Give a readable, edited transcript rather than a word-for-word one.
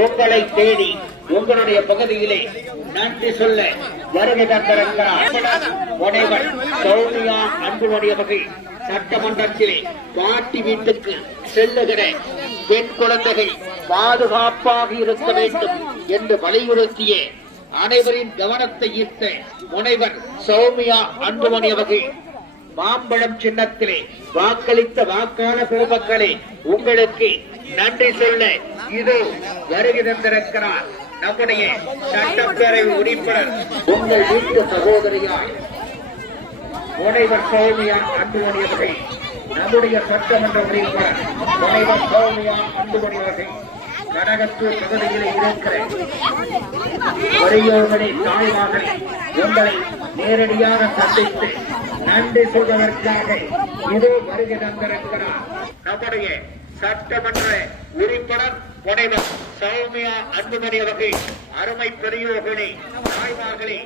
உங்களை தேடி உங்களுடைய பகுதியிலே நன்றி சொல்ல வருகை தந்திருக்கிறார். முனைவர் சௌமியா அன்புமணி அவர்கள் சட்டமன்றத்திலே பாட்டி வீட்டுக்கு செல்லுகிற பெண் குழந்தைகள் பாதுகாப்பாக இருக்க வேண்டும் என்று வலியுறுத்திய அனைவரின் கவனத்தை ஈர்த்த முனைவர் சௌமியா அன்புமணி அவர்கள் மாம்பழம் சின்னத்திலே வாக்களித்த வாக்காளர் பெருமக்களே உங்களுக்கு நன்றி சொல்ல இது வருகை தந்திருக்கிறார். நம்முடைய சட்டப்பேரவை உறுப்பினர் உங்கள் வீட்டு சகோதரியாய் முனைவர் சௌமியா அன்புமணி அவர்கள், நம்முடைய சட்டமன்ற உறுப்பினர் முனைவர் சௌமியா அன்புமணி அவர்கள் கடகத்தூர் பகுதியில் இருக்கிற வரியோர்களை தாய்மார்கள் உங்களை நேரடியாக சந்தித்து நன்றி சொல்வதற்காக இதோ வருகை தந்திருக்கிறார். நம்முடைய சட்டமன்ற உறுப்பினர் முனைவர் சௌமியா அன்புமணி அவர்கள் அருமை பெரியோர்களே தாய்மார்களே